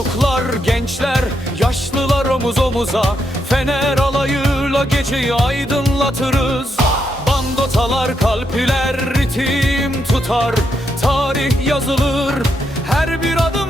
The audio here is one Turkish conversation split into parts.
Çocuklar, gençler, yaşlılar omuz omuza. Fener alayıyla geceyi aydınlatırız. Bandotalar, kalpiler ritim tutar. Tarih yazılır her bir adım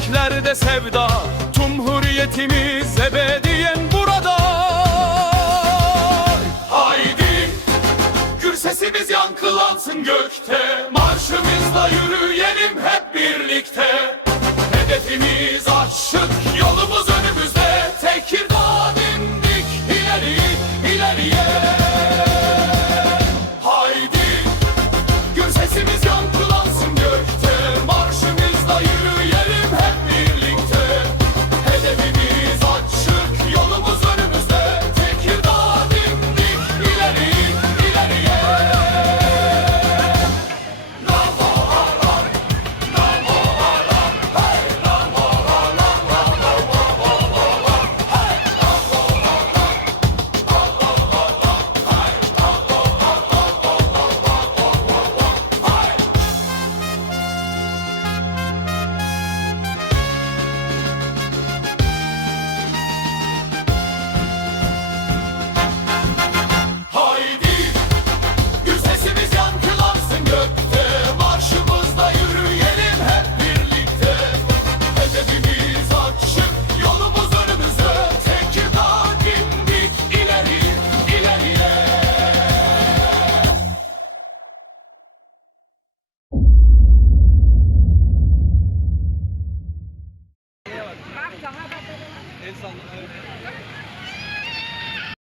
yüreklerde sevda Tüm hürriyetimiz ebediyen burada. Haydi gür sesimiz yankılansın gökte Marşımızla yürüyelim hep birlikte. It's a